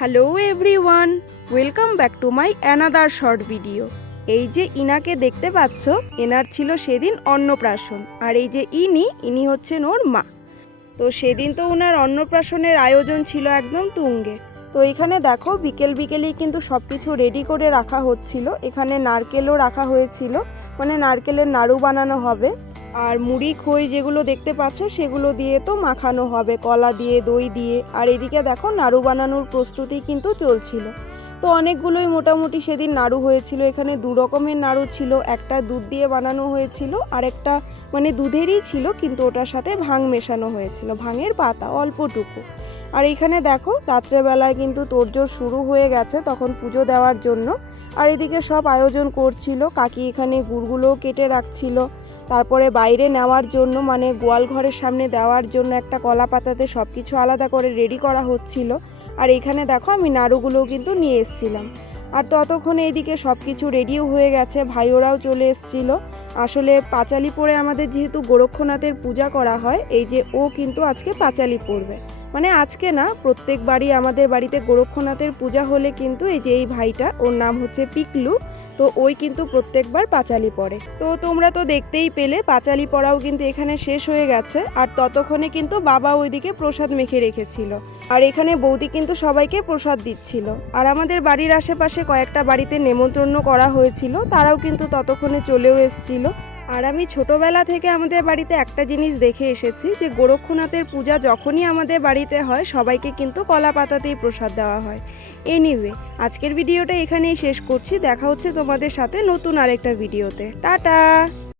Hello everyone, welcome back to my another short video. এই যে ইনাকে দেখতে পাচ্ছ, এনার ছিল সেদিন অন্নপ্রাশন। আর এই যে ইনি হচ্ছেন ওর মা। তো সেদিন তো ওনার অন্নপ্রাশনের আয়োজন ছিল একদম তুঙ্গে। তো এখানে দেখো বিকেলেই কিন্তু সব কিছু রেডি করে রাখা হচ্ছিল। এখানে নারকেলও রাখা হয়েছিল, মানে নারকেলের নাড়ু বানানো হবে। আর মুড়ি খই যেগুলো দেখতে পাচ্ছ সেগুলো দিয়ে তো মাখানো হবে, কলা দিয়ে, দই দিয়ে। আর এদিকে দেখো নাড়ু বানানোর প্রস্তুতি কিন্তু চলছিল। তো অনেকগুলোই মোটামুটি সেদিন নাড়ু হয়েছিল। এখানে দু রকমের নাড়ু ছিল, একটা দুধ দিয়ে বানানো হয়েছিল, আর একটা মানে দুধেরই ছিল কিন্তু ওটার সাথে ভাং মেশানো হয়েছিল, ভাঙের পাতা অল্পটুকু। আর এখানে দেখো রাত্রেবেলায় কিন্তু তোড়জোড় শুরু হয়ে গেছে তখন পুজো দেওয়ার জন্য। আর এদিকে সব আয়োজন করছিল, কাকি এখানে গুড়গুলোও কেটে রাখছিল। তারপরে বাইরে নেওয়ার জন্য মানে গোয়াল ঘরের সামনে দেওয়ার জন্য একটা কলা পাতাতে সব কিছু আলাদা করে রেডি করা হচ্ছিল। আর এখানে দেখো আমি নাড়ুগুলোও কিন্তু নিয়ে এসেছিলাম। আর ততক্ষণে এইদিকে সব কিছু রেডিও হয়ে গেছে, ভাইওরাও চলে এসেছিল। আসলে পাঁচালি পরে আমাদের যেহেতু গোরক্ষনাথের পূজা করা হয়, এই যে ও কিন্তু আজকে পাঁচালি পরবে। মানে আজকে না, প্রত্যেকবারই আমাদের বাড়িতে গোরক্ষনাথের পূজা হলে কিন্তু এই যে এই ভাইটা, ওর নাম হচ্ছে পিকলু, তো ওই কিন্তু প্রত্যেকবার পাঁচালি পড়ে। তো তোমরা তো দেখতেই পেলে পাঁচালি পড়াও কিন্তু এখানে শেষ হয়ে গেছে। আর ততক্ষণে কিন্তু বাবা ওইদিকে প্রসাদ মেখে রেখেছিল। আর এখানে বৌদি কিন্তু সবাইকে প্রসাদ দিচ্ছিল। আর আমাদের বাড়ির আশেপাশে কয়েকটা বাড়িতে নেমন্তন্ন করা হয়েছিল, তারাও কিন্তু ততক্ষণে চলেও এসেছিল। আর আমি ছোটবেলা থেকে আমাদের বাড়িতে একটা জিনিস দেখে এসেছি, যে গোরক্ষনাথের পূজা যখনই আমাদের বাড়িতে হয় সবাইকে কিন্তু কলা পাতাতেই প্রসাদ দেওয়া হয়। এনিওয়ে, আজকের ভিডিওটা এখানেই শেষ করছি। দেখা হচ্ছে তোমাদের সাথে নতুন আরেকটা ভিডিওতে। টাটা।